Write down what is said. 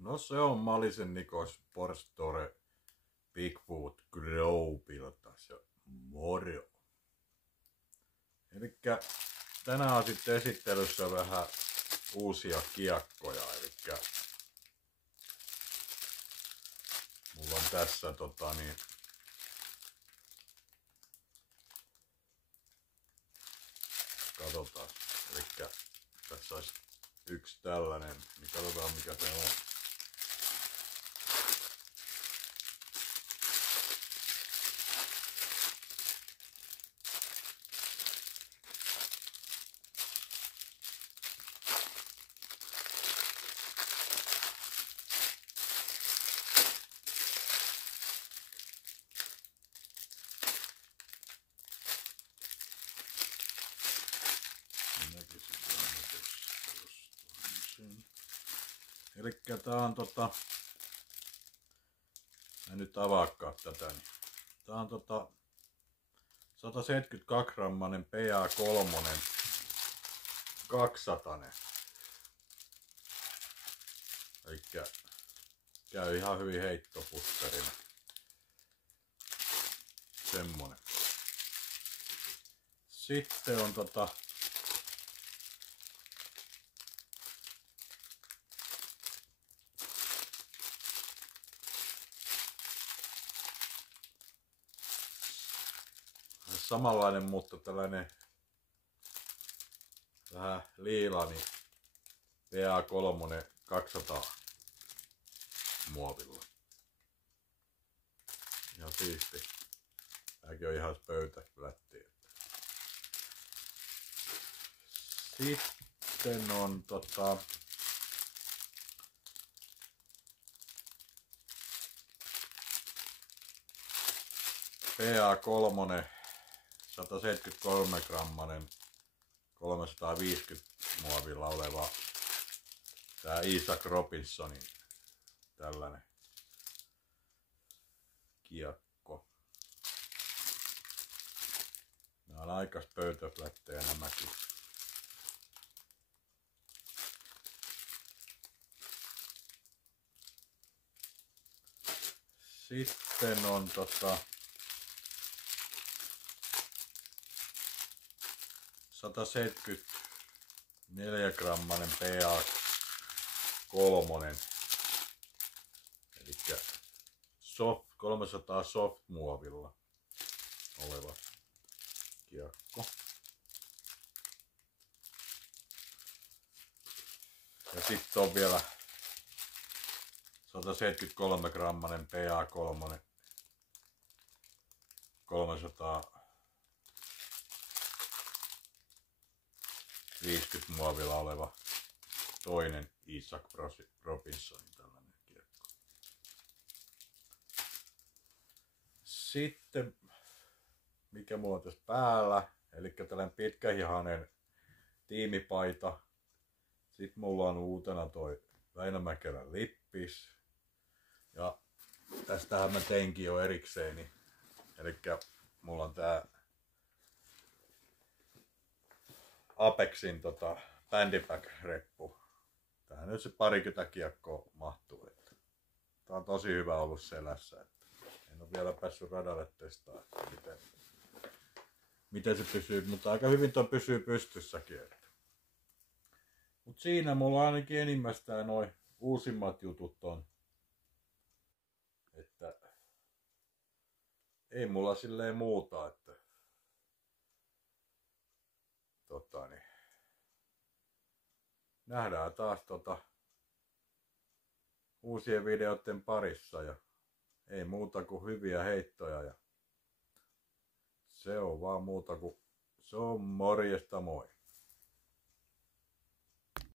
No se on Malisen Niko Sportstore Bigfoot Groupilta se moro. Elikkä tänään on sitten esittelyssä vähän uusia kiekkoja. Elikkä mulla on tässä katsotaan. Elikkä tässä olisi yksi tällainen, niin katsotaan mikä se on. Elikkä tää on en nyt avaakaan tätä, niin tää on 172 grammanen PA3 200. Elikkä käy ihan hyvin heittoputterina. Semmonen. Sitten on samanlainen, mutta tällainen vähän liila, niin PA3 200 muovilla. Ihan siisti. Tääkin on ihan pöytäflätti. Sitten on PA3 173 grammanen 350 muovilla oleva tää Isaac Robinsonin tällainen kiekko. Nää on aikas pöytäflättejä nämäkin. Sitten on 174 grammanen PA3, eli 300 soft muovilla oleva kiekko. Ja sitten on vielä 173 grammanen PA3 350 muovilla oleva toinen Isaac Robinsonin tällainen kiekko. Sitten mikä mulla on tässä päällä, eli tällainen pitkähihainen tiimipaita. Sitten mulla on uutena toi Väinö Mäkelän lippis. Ja tästähän mä teinkin jo erikseen. Eli mulla on tää Apexin Bandypack-reppu. Tähän nyt se 20 kiekkoa mahtuu. Tää on tosi hyvä ollut selässä. En ole vielä päässyt radalle testaamaan, miten se pysyy, mutta aika hyvin tuo pysyy pystyssäkin. Mut siinä mulla ainakin enimmästään noin uusimmat jutut on. Että ei mulla silleen muuta, että nähdään taas uusien videoiden parissa ja ei muuta kuin hyviä heittoja ja se on vaan muuta kuin se on morjesta moi.